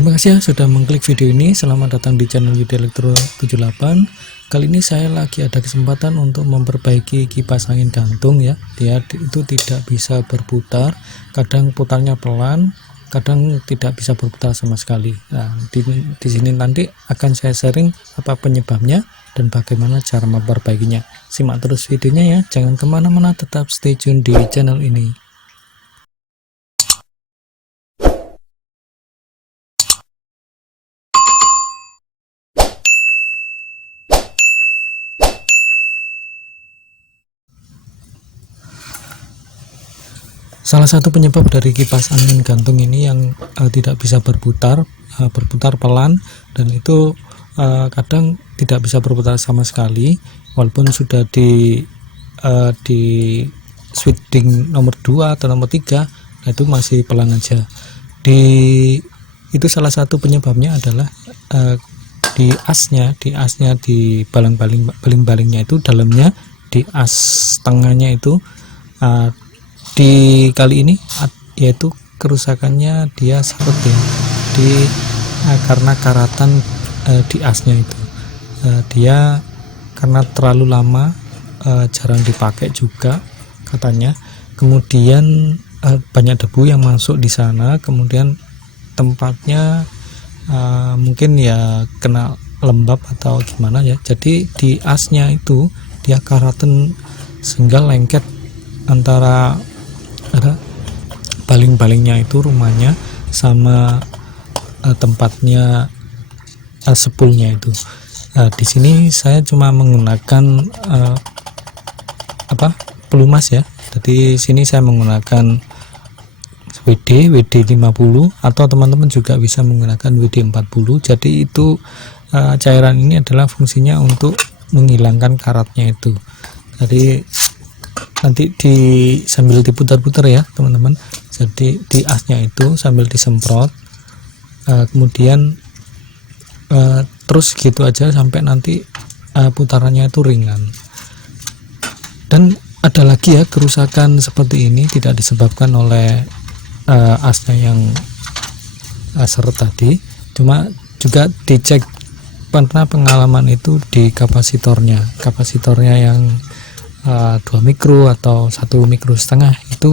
Terima kasih ya sudah mengklik video ini. Selamat datang di channel Yudi Elektro 78. Kali ini saya lagi ada kesempatan untuk memperbaiki kipas angin gantung ya. Dia itu tidak bisa berputar, kadang putarnya pelan, kadang tidak bisa berputar sama sekali. Nah, di sini nanti akan saya sharing apa penyebabnya dan bagaimana cara memperbaikinya. Simak terus videonya ya, jangan kemana-mana, tetap stay tune di channel ini. Salah satu penyebab dari kipas angin gantung ini yang tidak bisa berputar pelan, dan itu kadang tidak bisa berputar sama sekali walaupun sudah di switching nomor 2 atau nomor 3. Nah, itu masih pelan aja. Itu salah satu penyebabnya adalah di asnya di baling-balingnya itu, dalamnya di as tengahnya itu di kali ini yaitu kerusakannya dia seret ya, karena karatan di asnya itu dia karena terlalu lama, jarang dipakai juga katanya, kemudian banyak debu yang masuk di sana, kemudian tempatnya mungkin ya kena lembab atau gimana ya, jadi di asnya itu dia karatan sehingga lengket antara baling-balingnya itu, rumahnya sama tempatnya sepulnya itu. Di sini saya cuma menggunakan pelumas ya. Jadi sini saya menggunakan WD 50 atau teman-teman juga bisa menggunakan WD 40. Jadi itu cairan ini adalah fungsinya untuk menghilangkan karatnya itu. Jadi nanti sambil diputar-putar ya teman-teman, jadi di asnya itu sambil disemprot, kemudian terus gitu aja sampai nanti putarannya itu ringan. Dan ada lagi ya, kerusakan seperti ini tidak disebabkan oleh asnya yang seret tadi, cuma juga dicek, pernah pengalaman itu di kapasitornya yang 2 mikro atau 1,5 mikro itu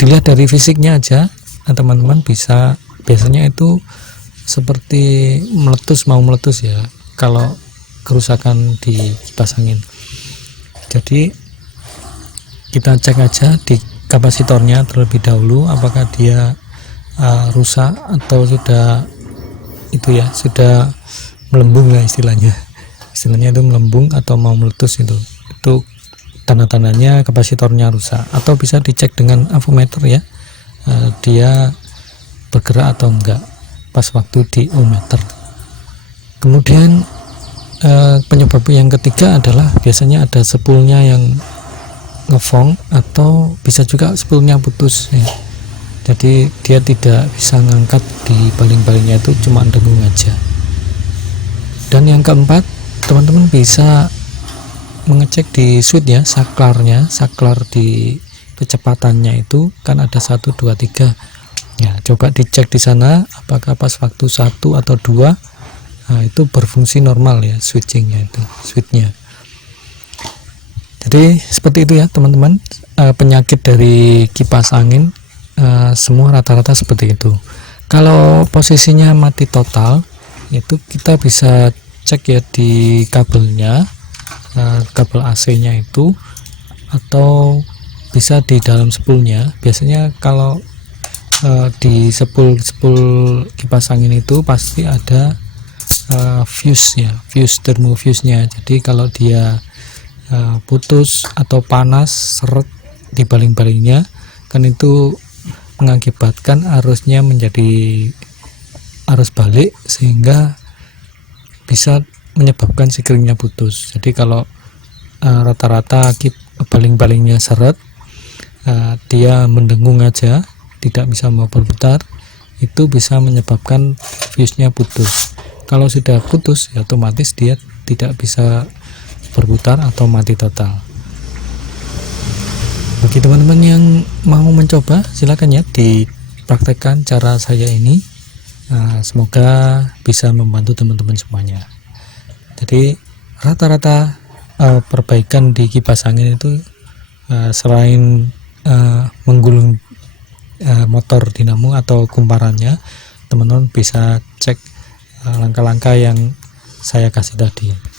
dilihat dari fisiknya aja. Nah, teman-teman biasanya itu seperti mau meletus ya kalau kerusakan di kipas angin. Jadi kita cek aja di kapasitornya terlebih dahulu apakah dia rusak atau sudah sudah melembung lah istilahnya itu melembung atau mau meletus. Itu tanda-tandanya kapasitornya rusak, atau bisa dicek dengan avometer ya, dia bergerak atau enggak pas waktu di ohmmeter. Kemudian penyebab yang ketiga adalah biasanya ada sepulnya yang ngefong, atau bisa juga sepulnya putus ya. Jadi dia tidak bisa ngangkat di baling-balingnya, itu cuma dengung aja. Dan yang keempat, teman-teman bisa mengecek di switch ya, saklar di kecepatannya itu kan ada 1, 2, 3 ya. Coba dicek di sana apakah pas waktu 1 atau 2 itu berfungsi normal ya, switchnya. Jadi seperti itu ya teman-teman, penyakit dari kipas angin semua rata-rata seperti itu. Kalau posisinya mati total, itu kita bisa cek ya di kabelnya, kabel AC-nya itu, atau bisa di dalam spulnya. Biasanya kalau di spul kipas angin itu pasti ada fuse termofuse-nya. Jadi kalau dia putus atau panas seret di baling-balingnya, kan itu mengakibatkan arusnya menjadi arus balik sehingga bisa menyebabkan sikringnya putus. Jadi kalau rata-rata baling-balingnya seret, dia mendengung aja, tidak bisa mau berputar, itu bisa menyebabkan fuse-nya putus. Kalau sudah putus ya otomatis dia tidak bisa berputar atau mati total. Bagi teman-teman yang mau mencoba, silakan ya dipraktekkan cara saya ini. Semoga bisa membantu teman-teman semuanya. Jadi rata-rata perbaikan di kipas angin itu selain menggulung motor dinamo atau kumparannya, teman-teman bisa cek langkah-langkah yang saya kasih tadi.